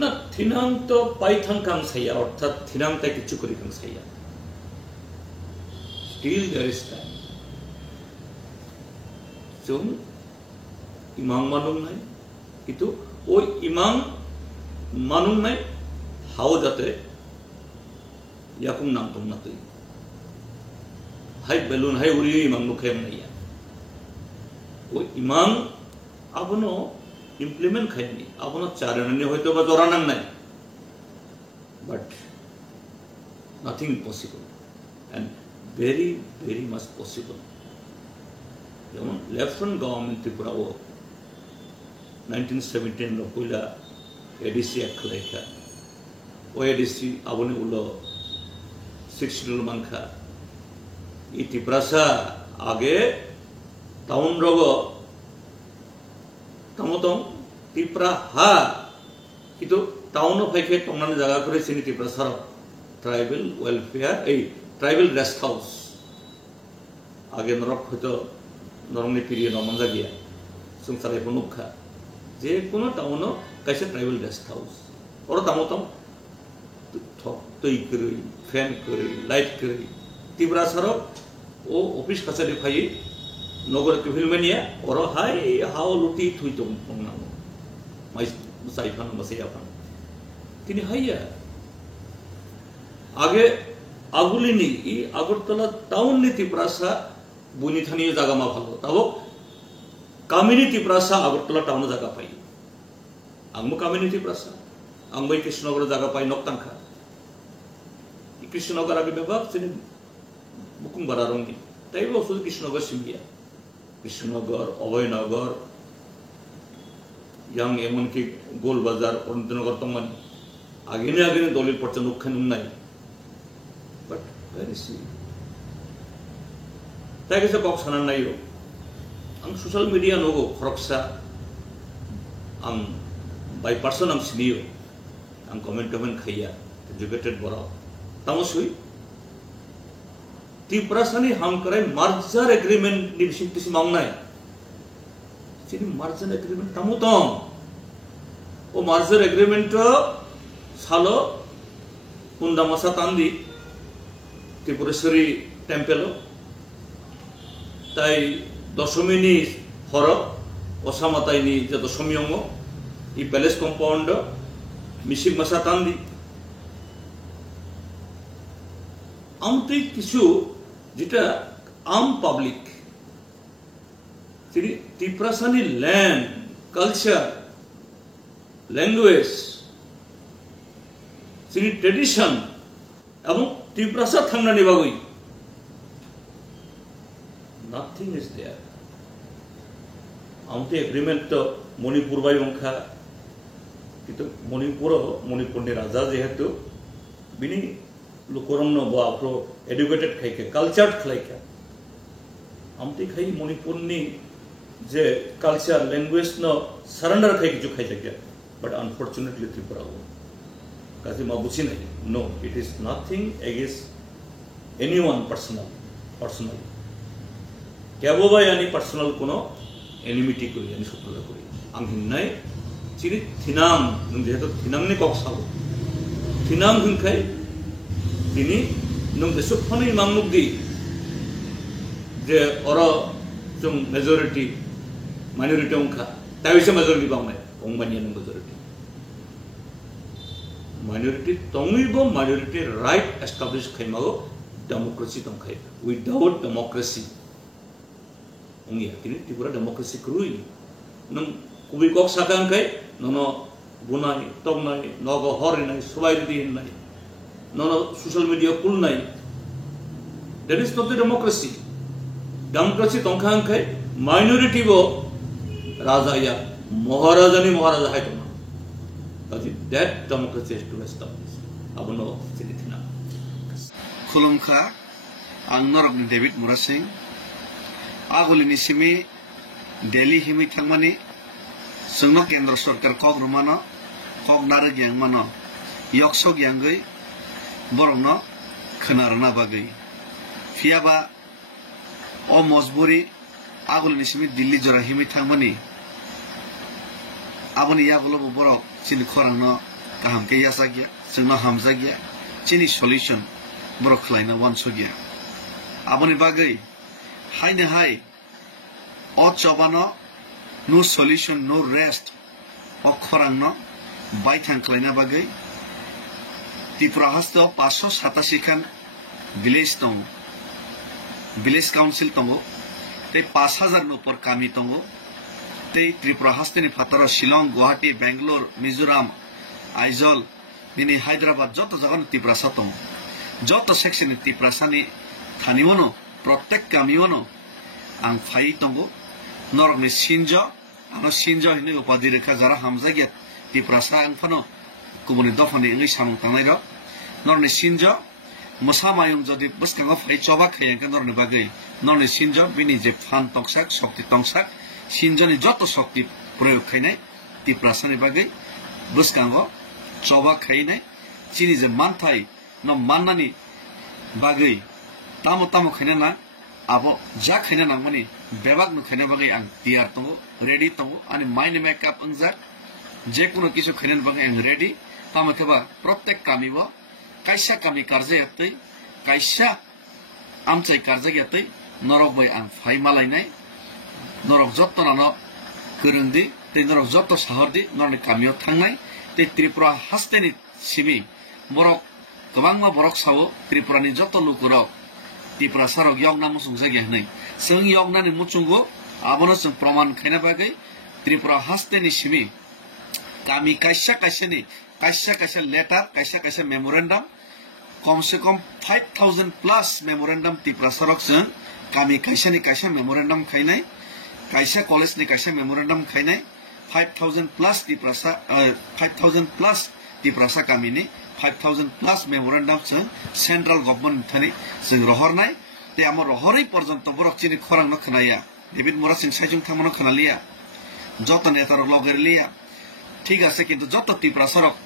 না থিনাং তো পাইথাং কাং সাইয়া অর্থাৎ থিনাং তাই কিছু করি কাং সাইয়া স্টিল দেয়ার ইজ টাইম जों इमां मानुंनाय किन्तु ओई इमां मानुंनाय हाव जाते याकुं नांतों नातुई हाय बेलुन हाय उरी इमां नुखेम नैया ओई इमां आबनो इम्प्लीमेंट खायनी आबनो चारणनी होयतो बा जरानां नाय but nothing possible and very very much possible যেমন লেফটেন্যান্ট গভর্নমেন্ট ত্রিপুরা ও 1917 रो पहिला एडीसी अखलाइखा ओ एडीसी आबोने उलो 6 मानखा इ त्रिपुरासा आगे टाउन रगो तमतम त्रिपुरा हा किन्तु टाउन फाइके तंगनानै जागा करे सिनि त्रिपुरासा ट्राइबल वेलफेयर ए ट्राइबल रेस्ट हाउस आगे नरक हयतो नरमनि पिरियड मनजा गया संसारे नुखा जे कोनो टाउनो कैसे ट्राइबल रेस्ट हाउस और तमतम तै करी फैन करी लाइट करी त्रिपुरा सरो ओ ऑफिस कचेरी फाई नगर किफिलमेनिया और हाय हाउ लुटी थुई तो पंगना माइ साइफान मसेयाफान तिनी हाइया आगे आगुलिनी इ आगरतला टाउन नि त्रिपुरासा बुनी थानी जागा मा फालो ताबो कम्युनिटी प्रासा आगरतला टाउन जागा पाई आंबो कम्युनिटी प्रासा आंबो कृष्णनगर जागा पाई नक्तांखा कृष्णनगर आगे बेबाक सिनि बुकुं बारारंगी ताइबो सुदु कृष्णनगर सिमगिया कृष्णनगर अभयनगर yang एमन की गोल बाजार अनन्तनगर तंगमान आगे दलिल पर्चा नुखा नुनाय बट वेरी सी ताइगेसे बक्स साना नायो आं सोशल मीडिया नगो खरकसा आं बाय पर्सन आं सिनियो आं कमेंट खाइया एजुकेटेड बरा तामसुई त्रिपुरासानि हामकराय मार्जार एग्रीमेंट नि बिसिंतिसि मांगनाय सिनि मार्जार एग्रीमेंट तामुतम ओ मार्जार एग्रीमेंट सालो कुंदामासा तांदी त्रिपुरेश्वरी टेम्पल ताई दशमीनि हर असामाताइनि जे दशमी अंग इ पैलेस कम्पाउंड मिसिक मासा तांदी आमते किछु जेटा आम पब्लिक सिनि त्रिपुरासानि लैंड कल्चर लैंग्वेज सिनि ट्रेडिशन एवं त्रिपुरासा थांनानि बागै nothing is there Amte agreement तो मणिपुर बाय मंखा किन्तु मणिपुरनि राजा जेहेतु बिनि लोकरंनो बाफ्रो एडुकेटेड खाइके कल्चर्ड खाइके आमते खाइ मणिपुरनि जे कल्चर लैंग्वेज नो सरेंडर खाइके जो खाइके बट अनफॉर्चुनेटली त्रिपुरा काजे मा बुझि नै no it is nothing against anyone personal केवल यानी पर्सनल कोनो एनिमिटी करी यानी शत्रुता करी आं हिन्नाय चिनि थिनाम नों जेहेतु थिनामनि कक साबो थिनाम हिनखाय दिनि नों बेसुफानि मांगनुकदि जे अर जों मेजॉरिटी माइनॉरिटी अंखा ताइसे मेजॉरिटी बांनाय अंमानिया नों माइनॉरिटी तंगैबो माइनॉरिटी राइट एस्टाब्लिश खायमागो डेमोक्रेसी दंखाय विदाउट डेमोक्रेसी उंगिया किनि त्रिपुरा डेमोक्रेसी क्रुई नों कुबि कक साकांखाय नोनो बुनाय तगनाय नगो हरिनाय सबायदि होननाय नोनो सोशल मीडिया कुलनाय that is not the democracy तंखांखाय माइनॉरिटी बो राजाया महाराजानि महाराजा हाय तमा काजि that democracy is to establish आबनो सिनिथिना खुलुमखा आं नरक डेविड मुरासिं आगुलिनि सिमी दिल्ली हिमी थांमानि जोंनो केंद्र सरकार कक रुमानो कक नारे ग्यांमानो यक्सो ग्यांगै बरंनो खोनारना बागै फियाबा अ मजबुरी आगुलिनि सिमी दिल्ली जरा हिमी थांमानि आबनि यागुलो बरक सिनि खरांनो kaham ke yasa gya sungno hamza gya chini solution borok khlaina wanso gya aboni bagai haine hai o chobano no solution no rest o khorangno baithang khlaina bagai Tripura hasto 587 khan village tongo village council tongo te 5000 no upor kami tongo te Tripura haste ni phatara Shillong Guwahati Bangalore Mizoram Aizol bini Hyderabad joto jagan Tripura satongo joto section Tripura sani thanimono prottek kamiono ang phai tongo norok ni sinjo ano sinjo hine upadi rekha jara hamza gya Tripura sa ang phano kumuni dofani ngai samung tangnai ro norni sinjo mosamayung jodi buskanga phai choba khayang kan norni bagai norni sinjo bini je phan tongsak shokti tongsak sinjo ni joto shokti proyog khainai Tripura sani bagai buskango choba khainai chini je manthai no mannani bagai tamo tamo khainana abo ja khainana mani bebak nu khaina bagai ang tiar tongo ready tongo ani mind makeup angjak je kuno kisu khainan bagai ang ready tamo theba prottek kami bo kaisa kami karje yatai kaisa amchai karje yatai norok bai ang phai malai nai norok jotto no kurungdi te norok jotto sahardi norni kamio thangnai te Tripura hasteni simi borok gobangma borok sawo Tripura ni jotto lukurok Tripura sarok yogna musung jage hnai sung yogna ni muchungo abono sung praman khaina bagai Tripura hasteni simi kami kaisa kaisa letter kaisa memorandum कम से कम 5000 plus memorandum Tripura sarok sung kami kaisa ni kaisa memorandum khainai kaisa college ni kaisa memorandum khainai 5000 plus Tripura 5000 plus Tripura sa kami ni 5000 plus memorandum sung central government thani sung rohornai te amor rohori porjonto borok chini khorang no khnaya David Mura sing sajung thamono khnalia joto netar logerlia ঠিক আছে কিন্তু যত Tripura sarok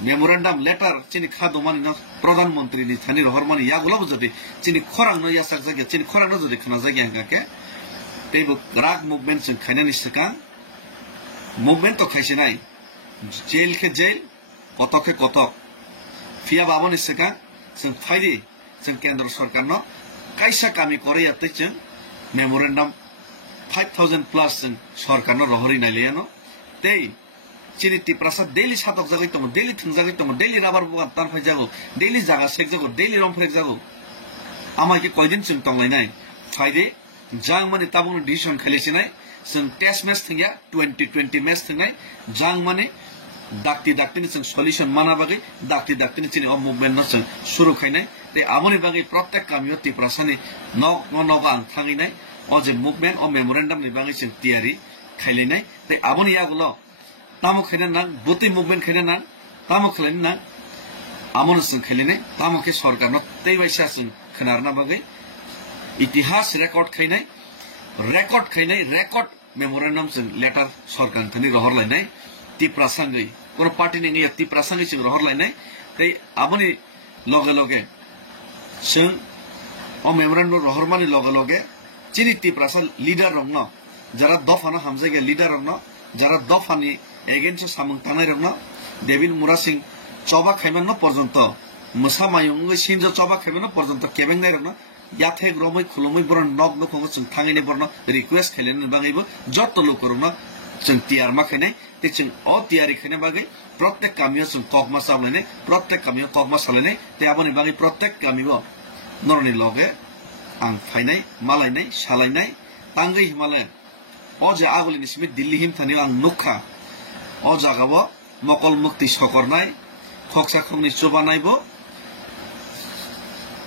memorandum letter chini khadumani na pradhan mantri ni thani rohormani yagulo jodi chini khorang no yasak jagya chini khorang no jodi khana jagya ngake teibo rak movement sing khaina ni saka movement to khaisi nai jail ke jail kotok ke kotok fia baboni saka sing phaidi sing kendra sarkar no kaisa kami kore yatte chang memorandum 5000 plus sing sarkar no rohori nailiano tei chini Tripura sa daily satok jagai tomo daily thung jagai tomo daily rabar bugan tan phai jago daily jaga sek jago daily rom phek jago amai ke koidin chung tonglai nai phaide jang mani tabung decision khalisi nai sung test match thingya 2020 match thingai jang mani dakti ni sung solution mana bagai dakti ni chini o movement no sung shuru khainai te amoni bagai prottek kamio Tripura sani no ang thangi nai o je movement o memorandum ni bagai sung tiari khaili nai te amoni yagulo tamo khainan nang buti movement khainan nang tamo khainan nang amon sung khailene tamo ke sarkar no tei baisa sung khnarna bagai itihas record khainai record memorandum sung letter sarkar thani rohor lainai Tripura sangai kono party ni ngai Tripura sangai sung rohor lainai tei amoni loge sung o memorandum rohor mani loge chini Tripura sa leader rongno jara dofana hamjage leader rongno jara dofani against samung tanai rongno David Mura sing choba khaiman no porjonto mosamayung sinjo choba khaiman no porjonto kebeng nai rongno yathe gromoi khulumoi boron nog no khongo chung thangai ne borno request khailen bangaibo jotto lokorno chung tiar ma khainai te chung o tiari khaine bagai prottek kamio chung kokma samlene prottek kamio kokma salene te aboni bagai prottek kamio norni loge ang phainai malainai salainai tangai himalaya o je agoli ni smith Delhi him thani ang nukha o jagabo mokol mukti sokornai khoksa khongni chobanaibo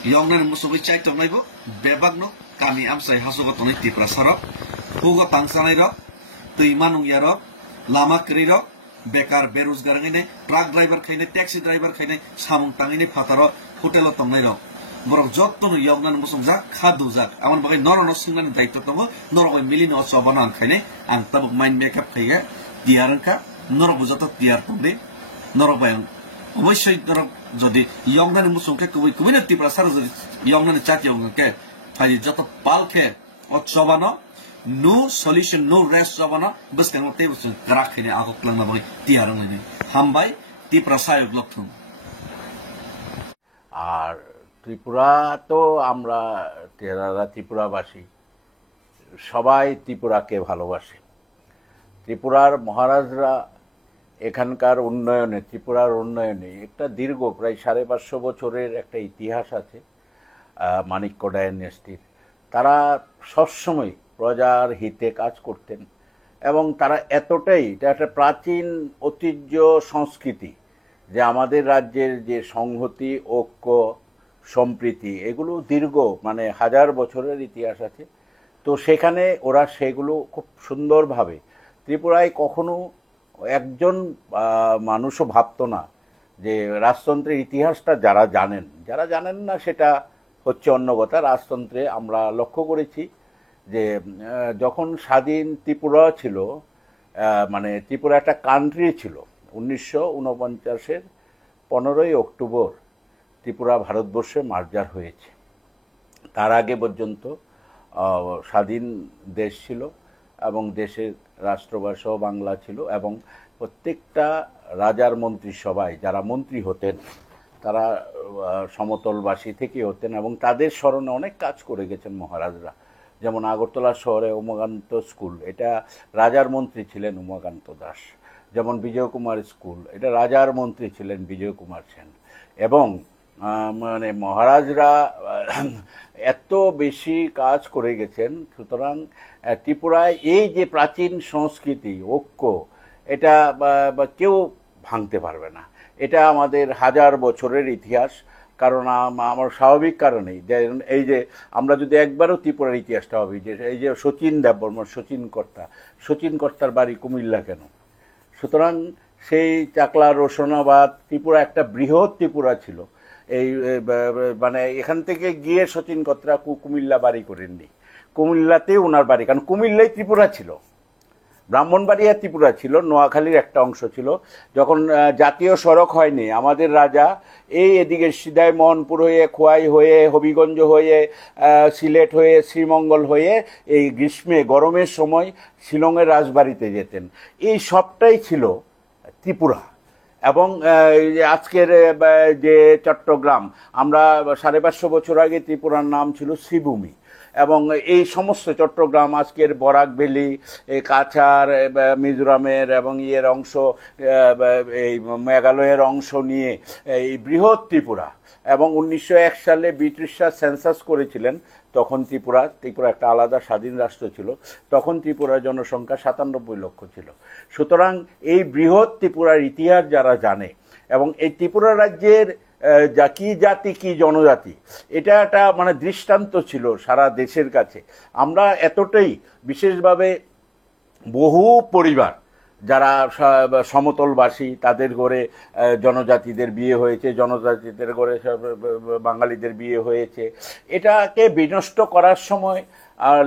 yongnan musubi chai tongnaibo bebagno kami amsai hasogo tonai Tripura sarok hugo tangsanai ro tuimanung yarok lama kri ro bekar berozgar ngai truck driver khaine taxi driver khaine samung tangini phataro hotel tongnai ro borok jotto no yongnan musumjak khadujak amon bagai norono singnan daitto tongo norogoi milino chobana khaine ang tabuk mind makeup khaiga diarangka norok bujato tiar tonde norok bayang oboshoi norok jodi yongnan musumke kubi na Tripura sar jodi yongnan chat yongke phai joto palkhe o chobano no solution no rest chobano buskang te busun krak khine agok langna bagai tiarang nai hambai Tripura Sayak লক্ষণ আর ত্রিপুরা তো আমরা যারা ত্রিপুরাবাসী সবাই ত্রিপুরাকে ভালোবাসে। ত্রিপুরার মহারাজরা এখানকার উন্নয়নে, ত্রিপুরার উন্নয়নে একটা দীর্ঘ প্রায় 550 বছরের একটা ইতিহাস আছে মাণিক্য ডাইনেস্টির। তারা সবসময় প্রজার হিতে কাজ করতেন এবং তারা এতটাই, এটা একটা প্রাচীন ঐতিহ্য সংস্কৃতি যে আমাদের রাজ্যের যে সংহতি, ঐক্য, সম্প্রীতি এগুলো দীর্ঘ মানে 1000 বছরের ইতিহাস আছে। তো সেখানে ওরা সেগুলো খুব সুন্দরভাবে, ত্রিপুরায় কখনো একজন মানুষও ভাবতো না যে রাজতন্ত্রের ইতিহাসটা যারা জানেন না সেটা হচ্ছে অন্য কথা। রাজতন্ত্রে আমরা লক্ষ্য করেছি যে যখন স্বাধীন ত্রিপুরা ছিল, মানে ত্রিপুরা একটা কান্ট্রি ছিল, 1949-এর 15ই অক্টোবর ত্রিপুরা ভারতবর্ষে মার্জার হয়েছে। তার আগে পর্যন্ত স্বাধীন দেশ ছিল এবং দেশের রাষ্ট্রভাষা বাংলা ছিল এবং প্রত্যেকটা রাজার মন্ত্রিসভায় যারা মন্ত্রী হতেন তারা সমতলবাসী থেকে হতেন এবং তাদের স্মরণে অনেক কাজ করে গেছেন মহারাজরা। যেমন আগরতলা শহরে উমাকান্ত স্কুল, এটা রাজার মন্ত্রী ছিলেন উমাকান্ত দাস। যেমন বিজয় কুমার স্কুল, এটা রাজার মন্ত্রী ছিলেন বিজয় কুমার সেন। এবং মানে মহারাজরা এত বেশি কাজ করে গেছেন। সুতরাং ত্রিপুরায় এই যে প্রাচীন সংস্কৃতি, ঐক্য, এটা কেউ ভাঙতে পারবে না। এটা আমাদের 1000 বছরের ইতিহাস। কারণ আমার স্বাভাবিক কারণেই এই যে আমরা যদি একবারও ত্রিপুরার ইতিহাসটা ভাবি, যে এই যে শচীন দেববর্মা, শচীন কর্তার বাড়ি কুমিল্লা কেন? সুতরাং সেই চাকলা, রোশনাবাদ, ত্রিপুরা একটা বৃহৎ ত্রিপুরা ছিল। এই মানে এখান থেকে গিয়ে শচীন কর্তা কুমিল্লা বাড়ি করেননি, কুমিল্লাতেই ওনার বাড়ি, কারণ কুমিল্লাই ত্রিপুরা ছিল, ব্রাহ্মণবাড়িয়া ত্রিপুরা ছিল, নোয়াখালীর একটা অংশ ছিল। যখন জাতীয় সড়ক হয়নি, আমাদের রাজা এদিকে সিদাই মোহনপুর হয়ে, খোয়াই হয়ে, হবিগঞ্জ হয়ে, সিলেট হয়ে, শ্রীমঙ্গল হয়ে এই গ্রীষ্মে গরমের সময় শিলংয়ের রাজবাড়িতে যেতেন। এই সবটাই ছিল ত্রিপুরা। এবং আজকের যে চট্টগ্রাম, আমরা 550 বছর আগে ত্রিপুরার নাম ছিল শ্রীভূমি। এবং এই সমস্ত চট্টগ্রাম, আজকের বরাক ভ্যালি, কাছাড়, মিজোরামের এবং ইয়ের অংশ, এই মেঘালয়ের অংশ নিয়ে এই বৃহৎ ত্রিপুরা। এবং 1901 সালে ব্রিটিশরা সেন্সাস করেছিলেন, তখন ত্রিপুরা একটা আলাদা স্বাধীন রাষ্ট্র ছিল। তখন ত্রিপুরার জনসংখ্যা 97 লক্ষ ছিল। সুতরাং এই বৃহৎ ত্রিপুরার ইতিহাস যারা জানে, এবং এই ত্রিপুরা রাজ্যের কি জাতি কি জনজাতি, এটা একটা মানে দৃষ্টান্ত ছিল সারা দেশের কাছে। আমরা এতটাই, বিশেষভাবে বহু পরিবার যারা সমতলবাসী, তাদের ঘরে জনজাতিদের বিয়ে হয়েছে, জনজাতিদের ঘরে বাঙালিদের বিয়ে হয়েছে। এটাকে বিনষ্ট করার সময়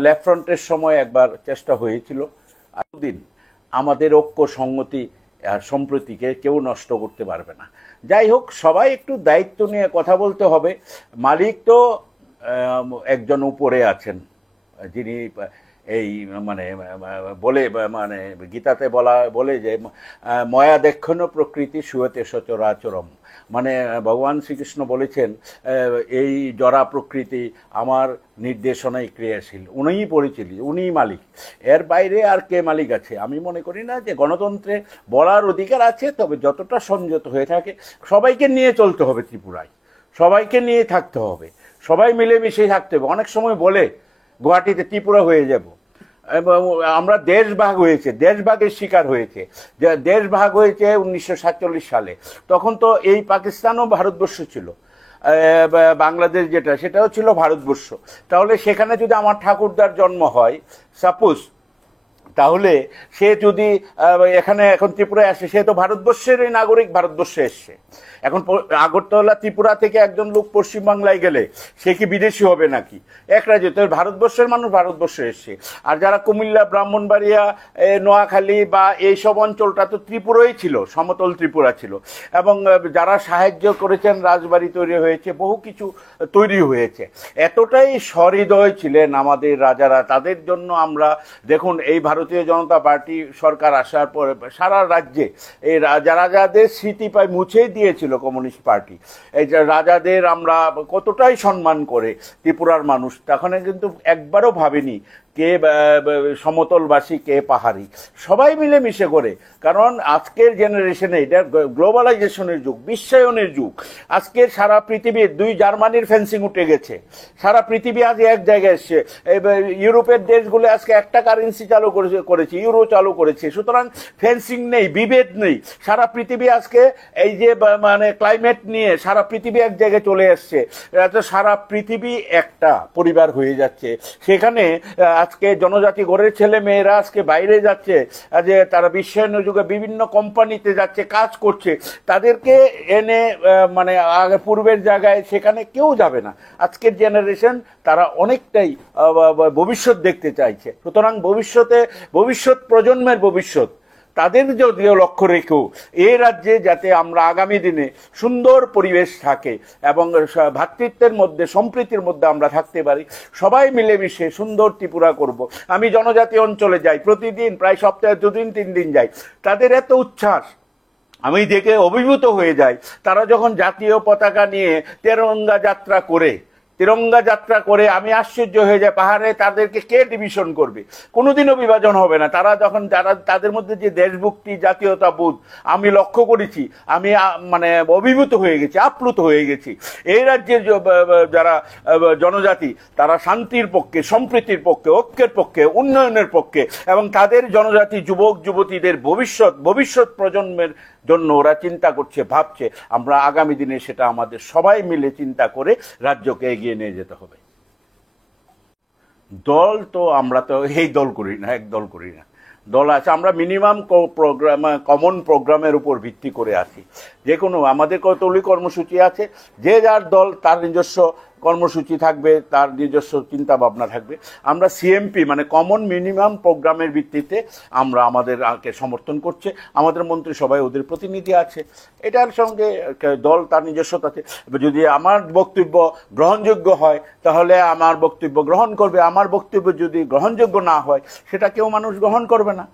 লেফট ফ্রন্টের সময় একবার চেষ্টা হয়েছিল। এতদিন আমাদের ঐক্য, সংহতি আর সম্প্রীতিকে কেউ নষ্ট করতে পারবে না। যাই হোক, সবাই একটু দায়িত্ব নিয়ে কথা বলতে হবে। মালিক তো একজন উপরে আছেন, যিনি এই মানে মানে গীতাতে বলে যে ময়াদেক্ষণ প্রকৃতি শুয়েতে সচরাচরম, মানে ভগবান শ্রীকৃষ্ণ বলেছেন এই জরা প্রকৃতি আমার নির্দেশনায় ক্রিয়াশীল, উনিই পরিচালিত, উনিই মালিক, এর বাইরে আর কে মালিক আছে? আমি মনে করি না যে গণতন্ত্রে বলার অধিকার আছে, তবে যতটা সংযত হয়ে থাকে। সবাইকে নিয়ে চলতে হবে, ত্রিপুরায় সবাইকে নিয়ে থাকতে হবে, সবাই মিলেমিশে থাকতে হবে। অনেক সময় বলে গুয়াহাটিতে ত্রিপুরা হয়ে যাব, আমরা দেশ ভাগ হয়েছে, দেশভাগের শিকার হয়েছে। দেশ ভাগ হয়েছে 1947 সালে, তখন তো এই পাকিস্তানও ভারতবর্ষ ছিল, বাংলাদেশ যেটা সেটাও ছিল ভারতবর্ষ। তাহলে সেখানে যদি আমার ঠাকুরদার জন্ম হয় সাপোজ, তাহলে সে যদি এখানে এখন ত্রিপুরায় আসে, সে তো ভারতবর্ষেরই নাগরিক, ভারতবর্ষে এসছে। এখন আগরতলা ত্রিপুরা থেকে একজন লোক পশ্চিমবাংলায় গেলে সে কি বিদেশি হবে নাকি? এক রাজ্যে তো ভারতবর্ষের মানুষ ভারতবর্ষে এসছে। আর যারা কুমিল্লা, ব্রাহ্মণবাড়িয়া, নোয়াখালী বা এইসব অঞ্চলটা তো ত্রিপুরাই ছিল, সমতল ত্রিপুরা ছিল। এবং যারা সাহায্য করেছেন, রাজবাড়ি তৈরি হয়েছে, বহু কিছু তৈরি হয়েছে। এতটাই সহৃদয় ছিলেন আমাদের রাজারা, তাদের জন্য আমরা দেখুন এই ভারত ভারতীয় জনতা পার্টি সরকার আসার পরে সারা রাজ্যে এই রাজাদের স্মৃতি প্রায় মুছেই দিয়েছিল কমিউনিস্ট পার্টি। এই যে রাজাদের আমরা কতটাই সম্মান করে ত্রিপুরার মানুষ, তখন কিন্তু একবারও ভাবেনি কে সমতলবাসী কে পাহাড়ি, সবাই মিলেমিশে করে। কারণ আজকের জেনারেশনে এটা গ্লোবালাইজেশনের যুগ, বিশ্বায়নের যুগ। আজকে সারা পৃথিবীর জার্মানির ফেন্সিং উঠে গেছে, সারা পৃথিবী আজ এক জায়গায় এসছে। ইউরোপের দেশগুলো আজকে একটা কারেন্সি চালু করেছে, ইউরো চালু করেছে। সুতরাং ফেন্সিং নেই, বিভেদ নেই। সারা পৃথিবী আজকে এই যে মানে ক্লাইমেট নিয়ে সারা পৃথিবী এক জায়গায় চলে এসছে, সারা পৃথিবী একটা পরিবার হয়ে যাচ্ছে। সেখানে আজকে জনজাতি ঘরের ছেলে মেয়েরা আজকে বাইরে যাচ্ছে, যে তারা বিশ্বায়নের যুগে বিভিন্ন কোম্পানিতে যাচ্ছে, কাজ করছে। তাদেরকে এনে মানে আগে পূর্বের জায়গায় সেখানে কেউ যাবে না। আজকের জেনারেশন তারা অনেকটাই ভবিষ্যৎ দেখতে চাইছে। সুতরাং ভবিষ্যৎ প্রজন্মের ভবিষ্যৎ তাদের যদিও লক্ষ্য রেখেও এই রাজ্যে যাতে আমরা আগামী দিনে সুন্দর পরিবেশ থাকে এবং ভ্রাতৃত্বের মধ্যে সম্প্রীতির মধ্যে আমরা থাকতে পারি, সবাই মিলেমিশে সুন্দর ত্রিপুরা করব। আমি জনজাতি অঞ্চলে যাই, প্রতিদিন প্রায় সপ্তাহে 2 দিন 3 দিন যাই, তাদের এত উচ্ছ্বাস আমি দেখে অভিভূত হয়ে যাই। তারা যখন জাতীয় পতাকা নিয়ে তিরঙ্গা যাত্রা করে আমি আশ্চর্য হয়ে যাই, পাহাড়ে তাদেরকে কে ডিভিশন করবে? কোনোদিনও বিভাজন হবে না। তারা যখন তাদের মধ্যে যে দেশভক্তি, জাতীয়তাবোধ আমি লক্ষ্য করেছি, আমি মানে অভিভূত হয়ে গেছি, আপ্লুত হয়ে গেছি। এই রাজ্যের যারা জনজাতি তারা শান্তির পক্ষে, সম্প্রীতির পক্ষে, ঐক্যের পক্ষে, উন্নয়নের পক্ষে, এবং তাদের জনজাতি যুবক যুবতীদের ভবিষ্যৎ প্রজন্মের জন্য ওরা চিন্তা করছে, ভাবছে। আমরা আগামী দিনে সেটা আমাদের সবাই মিলে চিন্তা করে রাজ্যকে এগিয়ে নিয়ে যেতে হবে। দল তো আমরা তো এই দল করি না, এক দল করি না। দল আছে, আমরা মিনিমাম কমন প্রোগ্রামের উপর ভিত্তি করে আছি। যে কোনো আমাদের কতগুলি কর্মসূচি আছে, যে যার দল তার নিজস্ব কর্মসূচি থাকবে, তার নিজস্ব চিন্তা ভাবনা থাকবে। আমরা সিএমপি মানে কমন মিনিমাম প্রোগ্রামের ভিত্তিতে আমরা আমাদেরকে সমর্থন করছে। আমাদের মন্ত্রিসভায় ওদের প্রতিনিধি আছে, এটার সঙ্গে দল তার নিজস্বতাতে। যদি আমার বক্তব্য গ্রহণযোগ্য হয় তাহলে আমার বক্তব্য গ্রহণ করবে, আমার বক্তব্য যদি গ্রহণযোগ্য না হয় সেটা কেউ মানুষ গ্রহণ করবে না।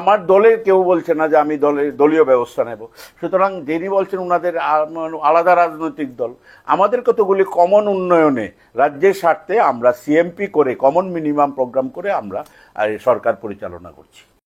আমার দলের কেউ বলছে না যে আমি দলীয় ব্যবস্থা নেব। সুতরাং যিনি বলছেন ওনাদের আলাদা রাজনৈতিক দল। আমাদের কতগুলি কমন উন্নয়নে রাজ্যের স্বার্থে আমরা সিএমপি করে কমন মিনিমাম প্রোগ্রাম করে আমরা সরকার পরিচালনা করছি।